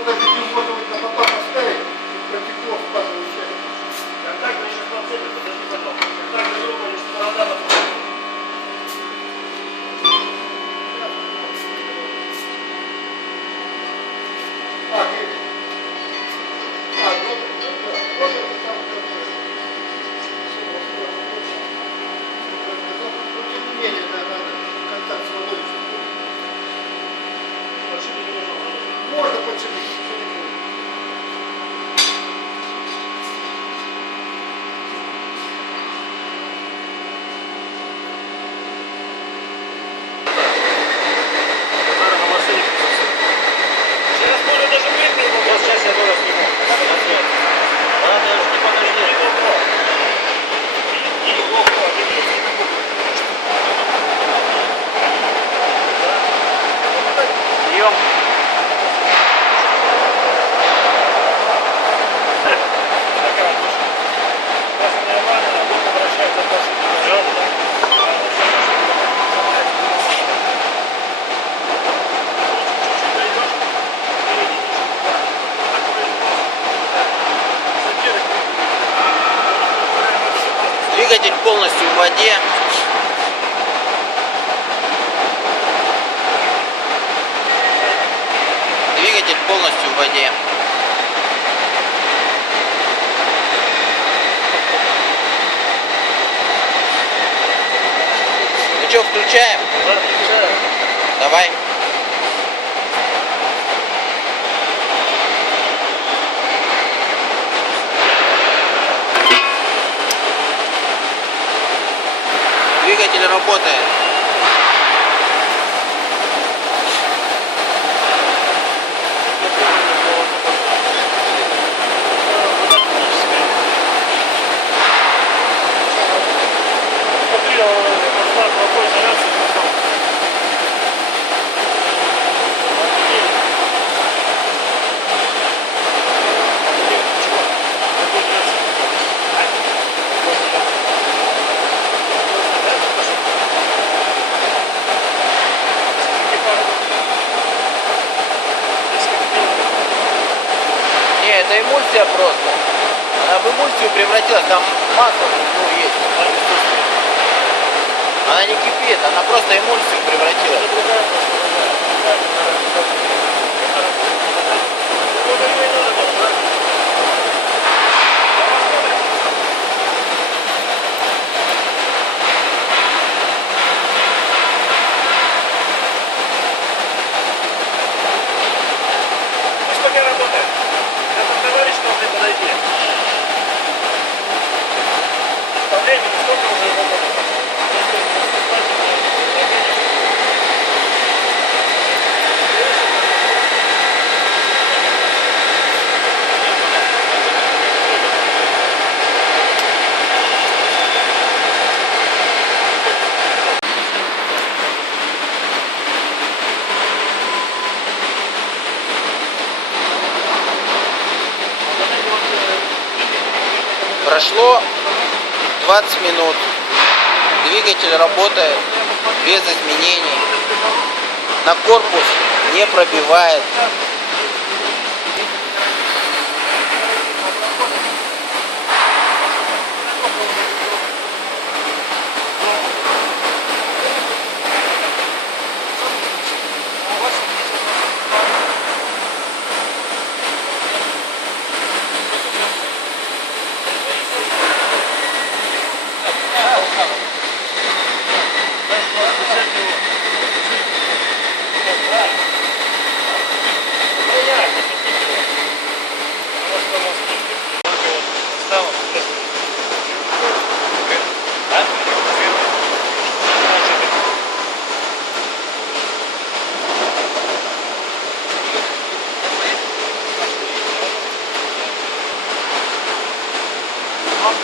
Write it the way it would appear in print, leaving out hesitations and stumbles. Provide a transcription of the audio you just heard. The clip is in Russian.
туда видеофото на потом оставить, и протекло в пазовую часть. Контактный еще процентов, подожди потом. Контактная группа, если провода подходит. Можно подшипить. Сейчас можно даже прыгнуть. Вот сейчас я тоже сниму. Ладно, не подожди. Съем. Двигатель полностью в воде. Двигатель полностью в воде. Ну что, включаем? Да, включаем. Давай. Двигатель работает. Смотри, знак плохой зарядки. Не, это эмульсия просто. Она в эмульсию превратилась, там масло есть. Она не кипит, она просто эмульсию превратилась. Что не работает? Этот товарищ должен подойти. По времени сколько уже работает? Прошло 20 минут. Двигатель работает без изменений. На корпус не пробивает. Оп.